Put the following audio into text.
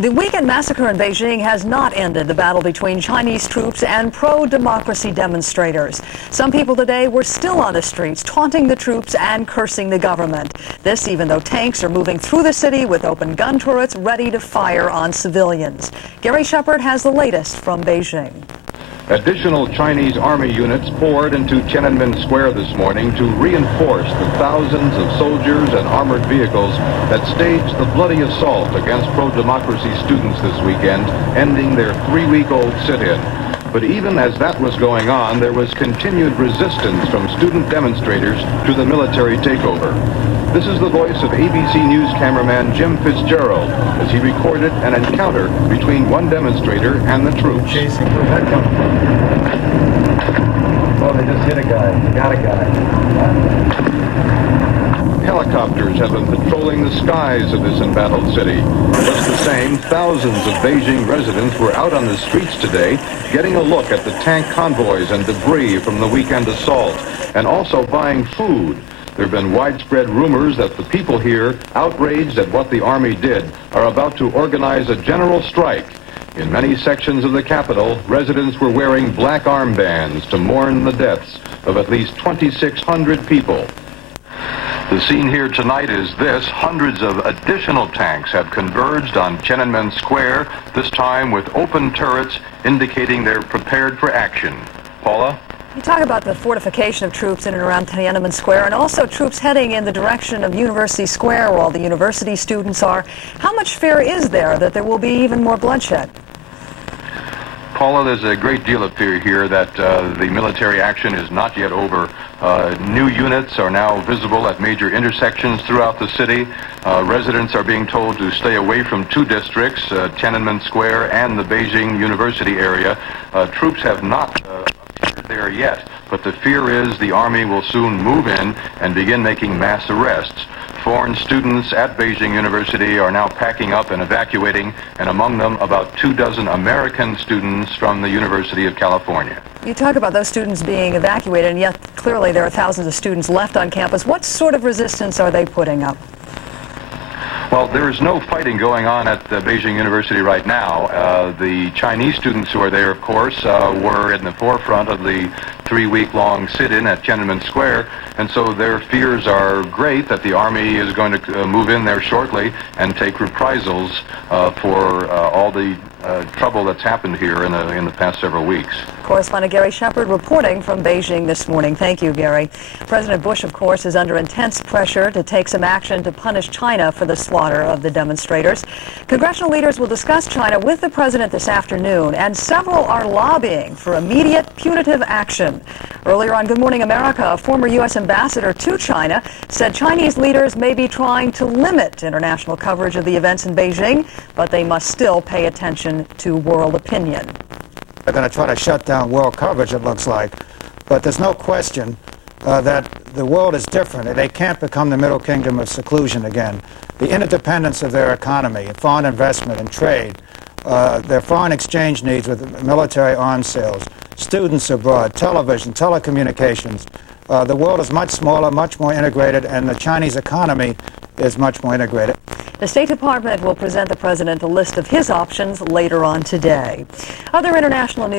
The weekend massacre in Beijing has not ended the battle between Chinese troops and pro-democracy demonstrators. Some people today were still on the streets, taunting the troops and cursing the government. This even though tanks are moving through the city with open gun turrets ready to fire on civilians. Gary Shepard has the latest from Beijing. Additional Chinese army units poured into Tiananmen Square this morning to reinforce the thousands of soldiers and armored vehicles that staged the bloody assault against pro-democracy students this weekend, ending their 3-week-old sit-in. But even as that was going on, there was continued resistance from student demonstrators to the military takeover. This is the voice of ABC News cameraman Jim Fitzgerald as he recorded an encounter between one demonstrator and the troops. Chasing, where's that coming from? Oh, they just hit a guy. They got a guy. Helicopters have been patrolling the skies of this embattled city. Just the same, thousands of Beijing residents were out on the streets today getting a look at the tank convoys and debris from the weekend assault, and also buying food. There have been widespread rumors that the people here, outraged at what the army did, are about to organize a general strike. In many sections of the capital, residents were wearing black armbands to mourn the deaths of at least 2,600 people. The scene here tonight is this. Hundreds of additional tanks have converged on Tiananmen Square, this time with open turrets indicating they're prepared for action. Paula? You talk about the fortification of troops in and around Tiananmen Square and also troops heading in the direction of University Square where all the university students are. How much fear is there that there will be even more bloodshed? Paula, there's a great deal of fear here that the military action is not yet over. New units are now visible at major intersections throughout the city. Residents are being told to stay away from two districts, Tiananmen Square and the Beijing University area. Troops have not appeared there yet, but the fear is the army will soon move in and begin making mass arrests. Foreign students at Beijing University are now packing up and evacuating, and among them about 24 American students from the University of California. You talk about those students being evacuated, and yet clearly there are thousands of students left on campus. What sort of resistance are they putting up? Well, there is no fighting going on at Beijing University right now. The Chinese students who are there, of course, were in the forefront of the 3-week-long sit-in at Tiananmen Square, and so their fears are great that the army is going to move in there shortly and take reprisals for all the trouble that's happened here in the past several weeks. Correspondent Gary Shepard reporting from Beijing this morning. Thank you, Gary. President Bush, of course, is under intense pressure to take some action to punish China for the slaughter of the demonstrators. Congressional leaders will discuss China with the president this afternoon, and several are lobbying for immediate punitive action. Earlier on Good Morning America, a former U.S. ambassador to China said Chinese leaders may be trying to limit international coverage of the events in Beijing, but they must still pay attention to world opinion. They're going to try to shut down world coverage, it looks like. But there's no question that the world is different. They can't become the middle kingdom of seclusion again. The interdependence of their economy, foreign investment and trade, their foreign exchange needs with military arms sales, students abroad, television, telecommunications. The world is much smaller, much more integrated, and the Chinese economy is much more integrated. The State Department will present the president a list of his options later on today. Other international news.